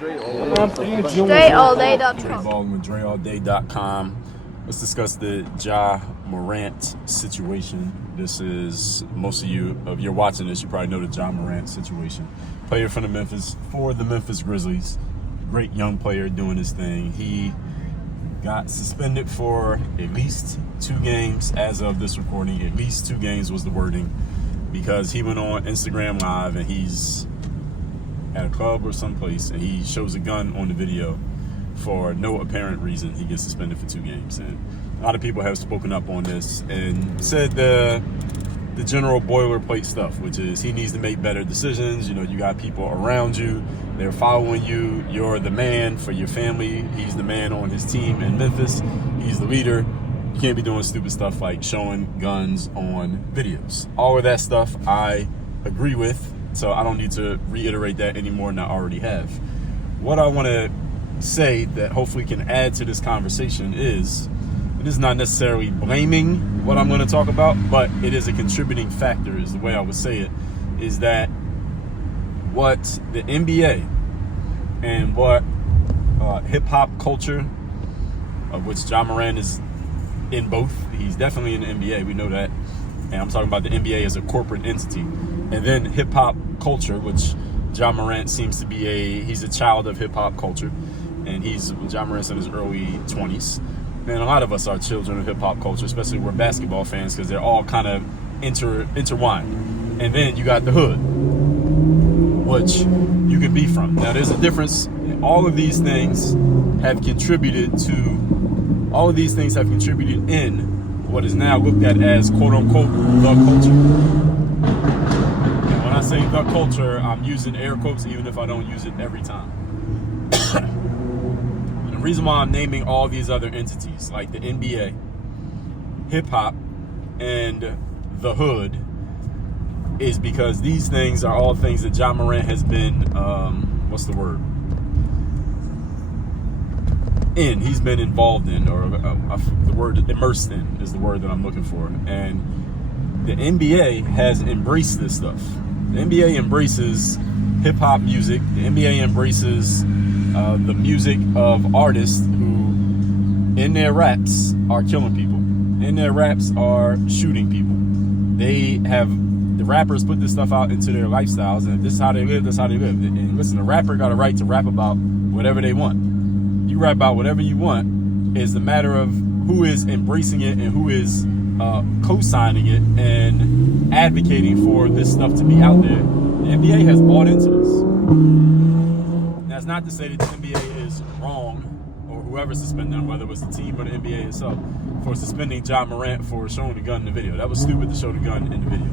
DreAllDay.com. Dre Baldwin with DreAllDay.com. Let's discuss the Ja Morant situation. This is, most of you, if you're watching this, you probably know the Ja Morant situation. Player for the Memphis Grizzlies. Great young player doing his thing. He got suspended for at least 2 games as of this recording. At least 2 games was the wording, because he went on Instagram Live and he's at a club or someplace and he shows a gun on the video for no apparent reason. He gets suspended for 2 games. And a lot of people have spoken up on this and said the general boilerplate stuff, which is he needs to make better decisions. You know, you got people around you, they're following you, you're the man for your family. He's the man on his team in Memphis, he's the leader. You can't be doing stupid stuff like showing guns on videos. All of that stuff I agree with, so I don't need to reiterate that anymore than I already have. What I want to say that hopefully can add to this conversation is, it is not necessarily blaming what I'm going to talk about, but it is a contributing factor, is the way I would say it, is that what the NBA and what hip-hop culture, of which Ja Morant is in both, he's definitely in the NBA, we know that, and I'm talking about the NBA as a corporate entity, and then hip-hop culture, which Ja Morant seems to be he's a child of hip-hop culture, and Ja Morant's in his early 20s. And a lot of us are children of hip-hop culture, especially we're basketball fans, because they're all kind of intertwined. And then you got the hood, which you can be from. Now, there's a difference. All of these things have contributed in what is now looked at as quote-unquote the culture. And when I say the culture, I'm using air quotes even if I don't use it every time. The reason why I'm naming all these other entities, like the NBA, hip-hop, and the hood, is because these things are all things that Ja Morant has been, he's been involved in, or the word immersed in is the word that I'm looking for. And the NBA has embraced this stuff. The NBA embraces hip-hop music. The NBA embraces the music of artists who, in their raps, are killing people. In their raps are shooting people. The rappers put this stuff out into their lifestyles, and this is how they live, that's how they live. And listen, a rapper got a right to rap about whatever they want. You rap about whatever you want. It's a matter of who is embracing it and who is co-signing it and advocating for this stuff to be out there. The NBA has bought into this. That's not to say that the NBA is wrong, or whoever suspended them, whether it was the team or the NBA itself, for suspending Ja Morant for showing the gun in the video. That was stupid to show the gun in the video.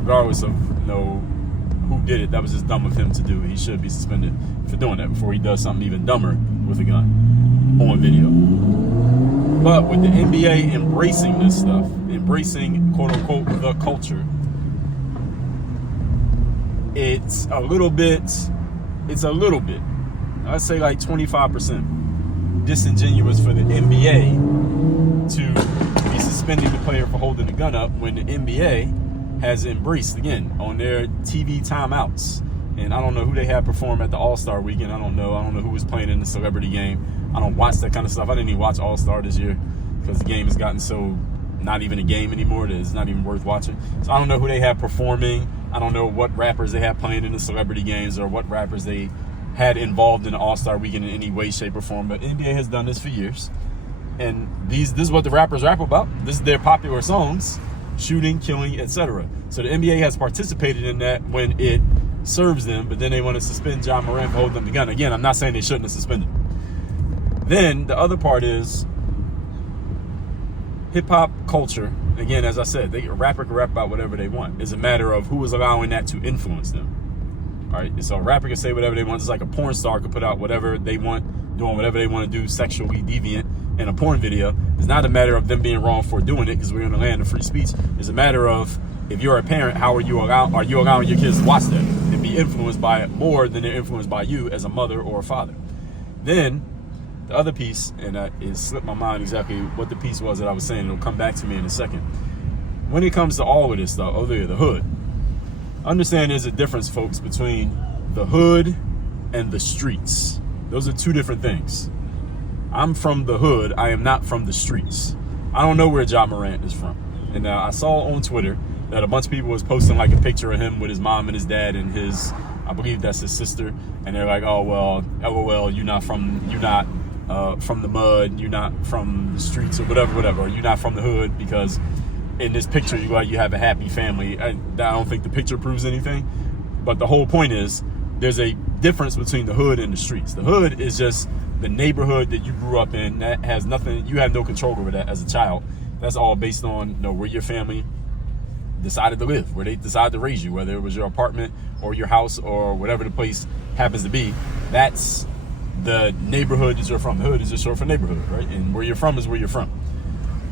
Regardless of who did it, that was just dumb of him to do. He should be suspended for doing that before he does something even dumber with a gun on video. But with the NBA embracing this stuff, embracing quote-unquote the culture, it's a little bit, I'd say like 25% disingenuous for the NBA to be suspending the player for holding the gun up when the NBA has embraced, again, on their TV timeouts. And I don't know who they had perform at the All-Star weekend. I don't know who was playing in the celebrity game. I don't watch that kind of stuff. I didn't even watch All-Star this year because the game has gotten so not even a game anymore that it's not even worth watching. So I don't know who they had performing. I don't know what rappers they had playing in the celebrity games or what rappers they had involved in the All-Star weekend in any way, shape, or form. But NBA has done this for years. And this is what the rappers rap about. This is their popular songs: shooting, killing, etc. So the NBA has participated in that when it serves them, but then they want to suspend Ja Morant for holding the gun. Again, I'm not saying they shouldn't have suspended. Then the other part is hip-hop culture. Again, as I said, a rapper can rap about whatever they want. It's a matter of who is allowing that to influence them. All right, so a rapper can say whatever they want. It's like a porn star can put out whatever they want, doing whatever they want to do, sexually deviant in a porn video. It's not a matter of them being wrong for doing it, because we're in the land of free speech. It's a matter of, if you're a parent, are you allowing your kids to watch that and be influenced by it more than they're influenced by you as a mother or a father? Then the other piece, and it slipped my mind exactly what the piece was that I was saying. It'll come back to me in a second. When it comes to all of this stuff, the hood, understand there's a difference, folks, between the hood and the streets. Those are two different things. I'm from the hood. I am not from the streets. I don't know where Ja Morant is from. And I saw on Twitter that a bunch of people was posting like a picture of him with his mom and his dad and his, I believe that's his sister. And they're like, oh, well, LOL, you're not from the mud. You're not from the streets or whatever. Or you're not from the hood because in this picture, you have a happy family. I don't think the picture proves anything. But the whole point is there's a difference between the hood and the streets. The hood is just the neighborhood that you grew up in. That has nothing, you have no control over that as a child. That's all based on where your family decided to live, where they decided to raise you, whether it was your apartment or your house or whatever the place happens to be. That's the neighborhood that you're from. The hood is just short for neighborhood, right? And where you're from is where you're from.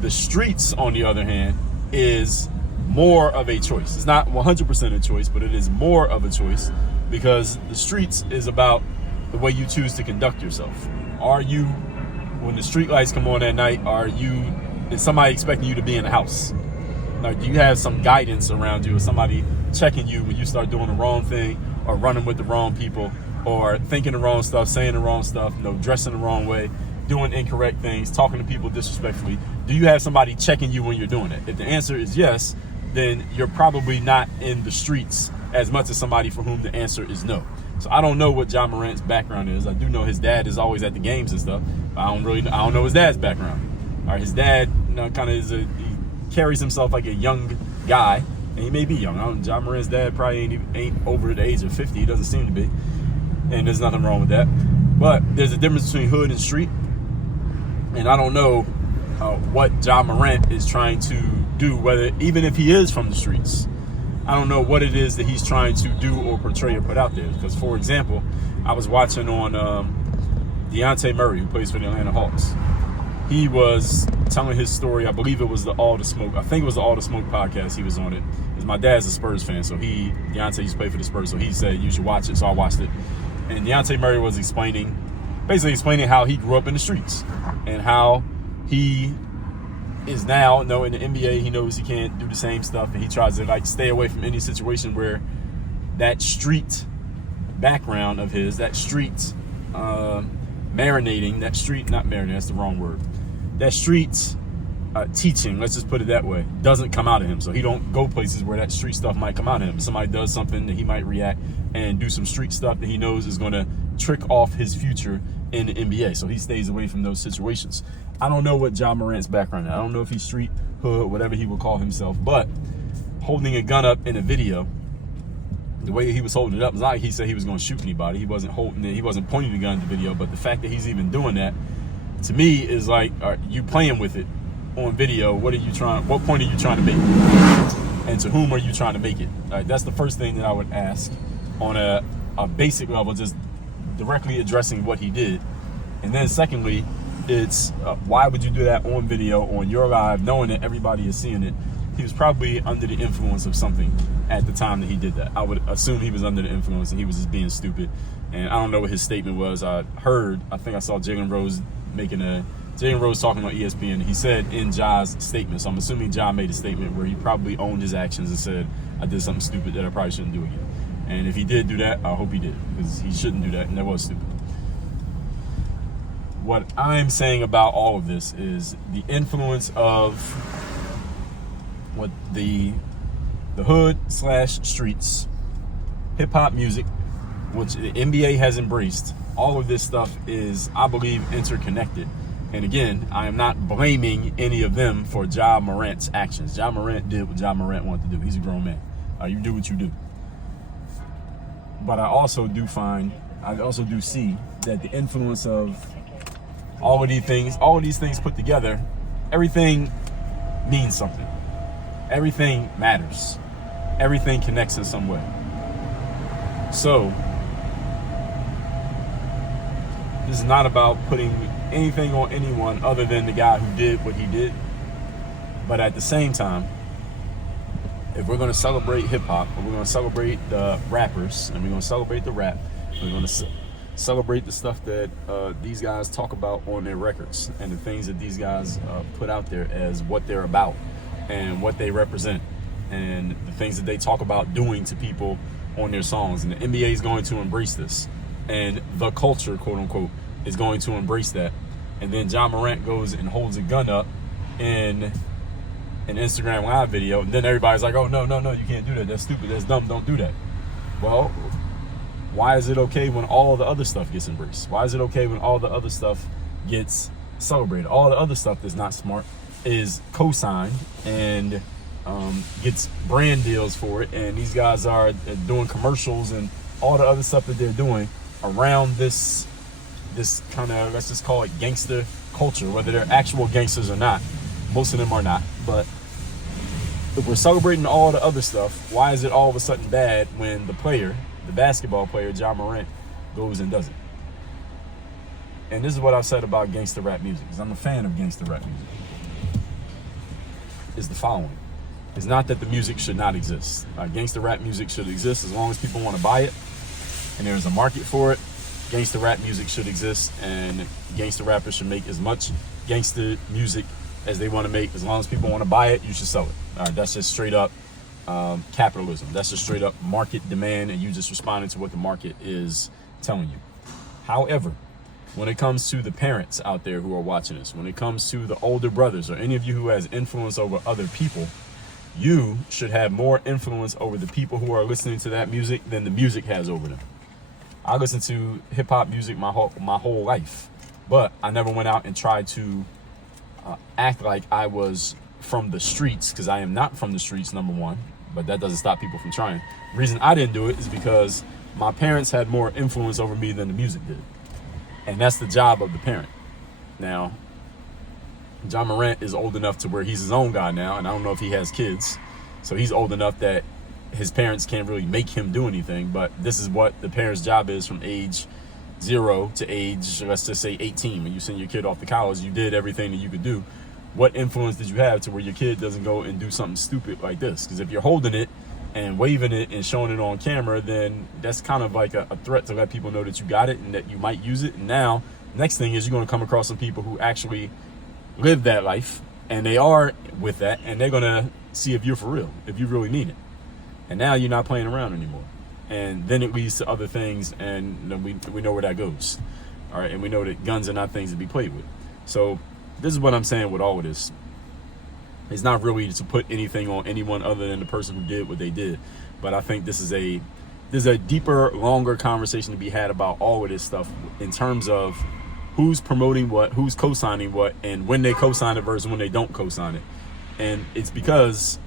The streets, on the other hand, is more of a choice. It's not 100% a choice, but it is more of a choice because the streets is about the way you choose to conduct yourself. Are you, when the street lights come on at night, is somebody expecting you to be in the house? Now, do you have some guidance around you or somebody checking you when you start doing the wrong thing or running with the wrong people or thinking the wrong stuff, saying the wrong stuff, dressing the wrong way, doing incorrect things, talking to people disrespectfully? Do you have somebody checking you when you're doing it? If the answer is yes, then you're probably not in the streets as much as somebody for whom the answer is no. So I don't know what Ja Morant's background is. I do know his dad is always at the games and stuff. But I don't know his dad's background. All right, his dad kind of he carries himself like a young guy, and he may be young. Ja Morant's dad probably ain't over the age of 50. He doesn't seem to be, and there's nothing wrong with that. But there's a difference between hood and street, and I don't know what Ja Morant is trying to do, even if he is from the streets. I don't know what it is that he's trying to do or portray or put out there. Because, for example, I was watching on Deontay Murray, who plays for the Atlanta Hawks. He was telling his story. I believe it was the All the Smoke. I think it was the All the Smoke podcast. He was on it. Because my dad's a Spurs fan, so Deontay used to play for the Spurs, so he said you should watch it. So I watched it. And Deontay Murray was basically explaining how he grew up in the streets and how he is now, in the NBA, he knows he can't do the same stuff, and he tries to stay away from any situation where that street background of his, that street marinating, that's the wrong word. That street teaching, let's just put it that way, doesn't come out of him. So he don't go places where that street stuff might come out of him. Somebody does something that he might react and do some street stuff that he knows is going to trick off his future in the NBA. So he stays away from those situations. I don't know what Ja Morant's background is. I don't know if he's street, hood, whatever he would call himself. But holding a gun up in a video, the way he was holding it up, it's not like he said he was going to shoot anybody. He wasn't holding it. He wasn't pointing the gun in the video. But the fact that he's even doing that, to me, is like, are you playing with it on video? What point are you trying to make? And to whom are you trying to make it? That's the first thing that I would ask on a basic level, just directly addressing what he did. And then secondly, it's why would you do that on video, on your live, knowing that everybody is seeing it? He was probably under the influence of something at the time that he did that. I would assume he was under the influence and he was just being stupid. And I don't know what his statement was. I think I saw Jalen Rose talking on ESPN. He said in Ja's statement, so I'm assuming Ja made a statement where he probably owned his actions and said, I did something stupid that I probably shouldn't do again. And if he did do that, I hope he did, because he shouldn't do that, and that was stupid. What I'm saying about all of this is the influence of what the hood / streets, hip-hop music, which the NBA has embraced. All of this stuff is, I believe, interconnected. And again, I am not blaming any of them for Ja Morant's actions. Ja Morant did what Ja Morant wanted to do. He's a grown man. You do what you do. But I also do see that the influence of all of these things put together, everything means something. Everything matters. Everything connects in some way. So, this is not about putting anything on anyone other than the guy who did what he did. But at the same time, if we're going to celebrate hip-hop, or we're going to celebrate the rappers, and we're going to celebrate the rap, we're going to celebrate the stuff that these guys talk about on their records, and the things that these guys put out there as what they're about and what they represent, and the things that they talk about doing to people on their songs. And the NBA is going to embrace this. and the culture, quote unquote, is going to embrace that. And then John Morant goes and holds a gun up in an Instagram live video, and then everybody's like, oh, no, you can't do that. That's stupid. That's dumb. Don't do that. Well, why is it okay when all the other stuff gets embraced? Why is it okay when all the other stuff gets celebrated? All the other stuff that's not smart is co-signed and gets brand deals for it, and these guys are doing commercials and all the other stuff that they're doing around this kind of, let's just call it gangster culture, whether they're actual gangsters or not. Most of them are not. But if we're celebrating all the other stuff, why is it all of a sudden bad when the basketball player, John Morant, goes and does it? And this is what I've said about gangster rap music, because I'm a fan of gangster rap music, is the following. It's not that the music should not exist. Gangster rap music should exist as long as people want to buy it and there's a market for it. Gangster rap music should exist, and gangster rappers should make as much gangster music as they want to make. As long as people want to buy it, you should sell it. All right, that's just straight up capitalism. That's just straight up market demand, and you just responding to what the market is telling you. However, when it comes to the parents out there who are watching this, when it comes to the older brothers or any of you who has influence over other people, you should have more influence over the people who are listening to that music than the music has over them. I listened to hip hop music my whole life, but I never went out and tried to act like I was from the streets, because I am not from the streets, number one, but that doesn't stop people from trying. The reason I didn't do it is because my parents had more influence over me than the music did. And that's the job of the parent. Now, John Morant is old enough to where he's his own guy now, and I don't know if he has kids. So he's old enough that his parents can't really make him do anything, but this is what the parent's job is from age 0 to age, let's just say 18. When you send your kid off to college, you did everything that you could do. What influence did you have to where your kid doesn't go and do something stupid like this? Because if you're holding it and waving it and showing it on camera, then that's kind of like a threat to let people know that you got it and that you might use it. And now, next thing is you're going to come across some people who actually live that life, and they are with that, and they're going to see if you're for real, if you really mean it. And now you're not playing around anymore. And then it leads to other things, and then we know where that goes. All right, and we know that guns are not things to be played with. So this is what I'm saying with all of this. It's not really to put anything on anyone other than the person who did what they did. But I think there's a deeper, longer conversation to be had about all of this stuff in terms of who's promoting what, who's co-signing what, and when they co-sign it versus when they don't co-sign it. And it's because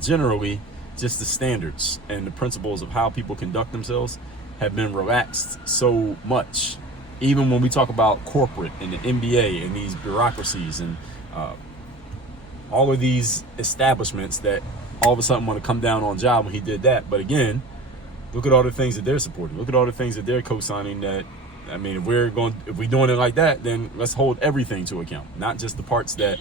generally just the standards and the principles of how people conduct themselves have been relaxed so much. Even when we talk about corporate and the NBA and these bureaucracies and all of these establishments that all of a sudden want to come down on job when he did that. But again, look at all the things that they're supporting. Look at all the things that they're co-signing. That, I mean, if we're doing it like that, then let's hold everything to account, not just the parts that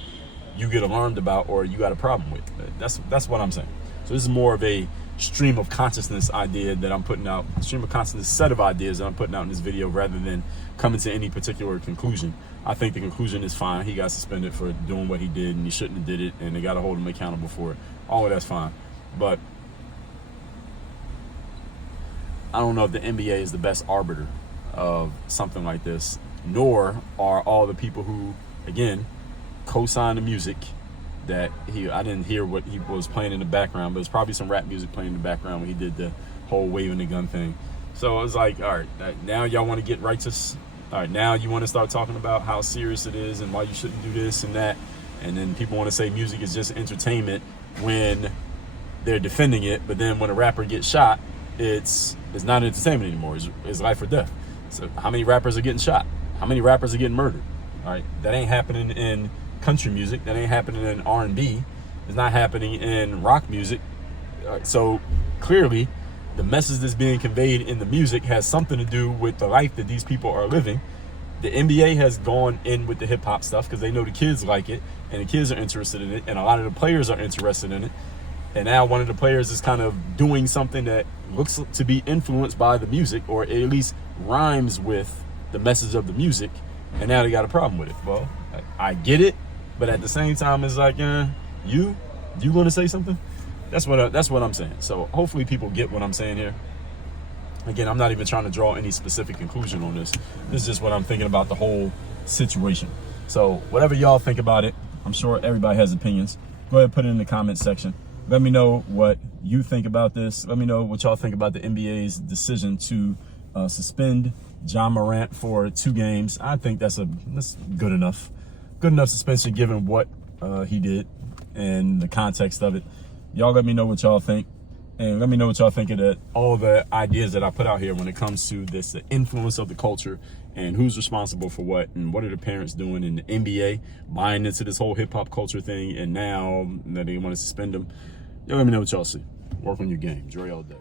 you get alarmed about or you got a problem with. That's what I'm saying. So this is more of a stream of consciousness idea that I'm putting out, a stream of consciousness set of ideas that I'm putting out in this video rather than coming to any particular conclusion. I think the conclusion is fine. He got suspended for doing what he did, and he shouldn't have did it, and they got to hold him accountable for it. All of that's fine. But I don't know if the NBA is the best arbiter of something like this, nor are all the people who, again, co-sign the music that I didn't hear what he was playing in the background, but it's probably some rap music playing in the background when he did the whole waving the gun thing. So it was like, all right, now y'all want to get righteous. All right, now you want to start talking about how serious it is and why you shouldn't do this and that. And then people want to say music is just entertainment when they're defending it. But then when a rapper gets shot, it's not entertainment anymore. It's life or death. So how many rappers are getting shot? How many rappers are getting murdered? All right, that ain't happening in country music. That ain't happening in R&B. It's not happening in rock music. So clearly the message that's being conveyed in the music has something to do with the life that these people are living. The NBA has gone in with the hip hop stuff because they know the kids like it and the kids are interested in it, and a lot of the players are interested in it. And now one of the players is kind of doing something that looks to be influenced by the music, or at least rhymes with the message of the music, and now they got a problem with it. Well, I get it, but at the same time, it's like, you going to say something? That's what I'm saying. So hopefully people get what I'm saying here. Again, I'm not even trying to draw any specific conclusion on this. This is just what I'm thinking about the whole situation. So whatever y'all think about it, I'm sure everybody has opinions. Go ahead and put it in the comment section. Let me know what you think about this. Let me know what y'all think about the NBA's decision to suspend Ja Morant for 2 games. I think that's good enough. Good enough suspension given what he did and the context of it. Y'all let me know what y'all think. And let me know what y'all think of all the ideas that I put out here when it comes to this, the influence of the culture and who's responsible for what and what are the parents doing in the NBA, buying into this whole hip hop culture thing, and now that they want to suspend them. Y'all let me know what y'all see. Work on your game. Dre all day.